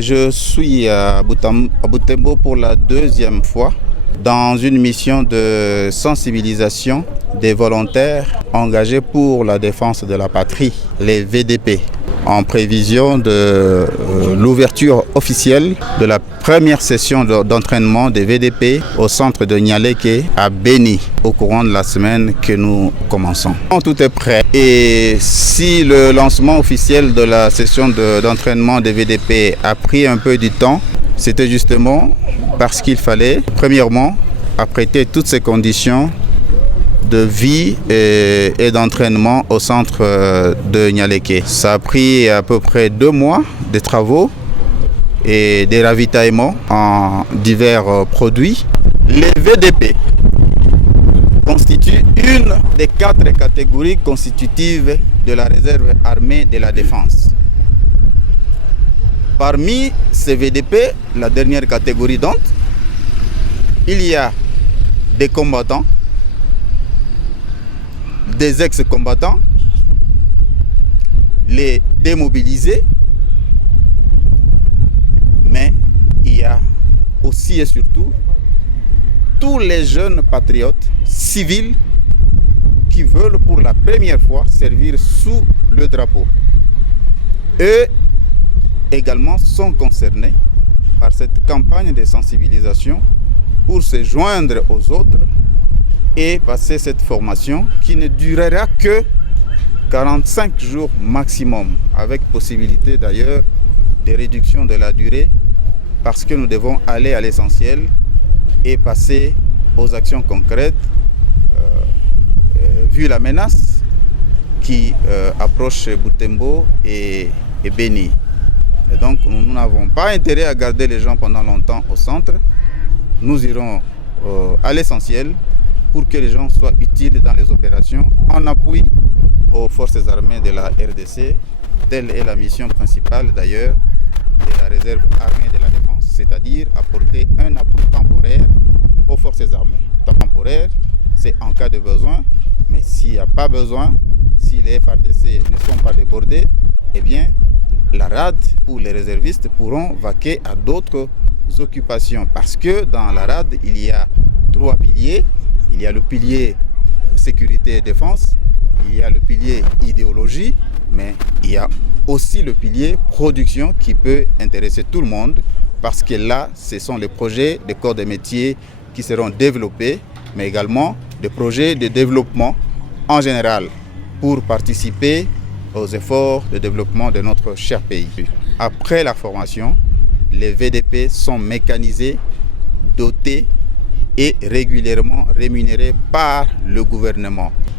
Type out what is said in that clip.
Je suis à Butembo pour la deuxième fois dans une mission de sensibilisation des volontaires engagés pour la défense de la patrie, les VDP, en prévision de l'ouverture officielle de la première session d'entraînement des VDP au centre de Nyaleke à Beni au courant de la semaine que nous commençons. Tout est prêt et si le lancement officiel de la session d'entraînement des VDP a pris un peu du temps, c'était justement parce qu'il fallait premièrement apprêter toutes ces conditions de vie et d'entraînement au centre de Nyaleke. Ça a pris à peu près 2 mois de travaux et des ravitaillements en divers produits. Les VDP constituent une des 4 catégories constitutives de la réserve armée de la défense. Parmi ces VDP, la dernière catégorie donc, il y a des combattants, des ex-combattants, les démobilisés, mais il y a aussi et surtout tous les jeunes patriotes civils qui veulent pour la première fois servir sous le drapeau. Eux également sont concernés par cette campagne de sensibilisation pour se joindre aux autres et passer cette formation qui ne durera que 45 jours maximum, avec possibilité d'ailleurs de réduction de la durée, parce que nous devons aller à l'essentiel et passer aux actions concrètes vu la menace qui approche Butembo et Beni. Et donc nous n'avons pas intérêt à garder les gens pendant longtemps au centre. Nous irons à l'essentiel pour que les gens soient utiles dans les opérations en appui aux forces armées de la RDC. Telle est la mission principale d'ailleurs de la réserve armée de la défense, c'est-à-dire apporter un appui temporaire aux forces armées. Temporaire, c'est en cas de besoin, mais s'il n'y a pas besoin, si les FARDC ne sont pas débordés, eh bien la RAD ou les réservistes pourront vaquer à d'autres occupations, parce que dans la RAD, il y a 3 piliers. Il y a le pilier sécurité et défense, il y a le pilier idéologie, mais il y a aussi le pilier production qui peut intéresser tout le monde, parce que là, ce sont les projets de corps de métier qui seront développés, mais également des projets de développement en général pour participer aux efforts de développement de notre cher pays. Après la formation, les VDP sont mécanisés, dotés et régulièrement rémunérés par le gouvernement.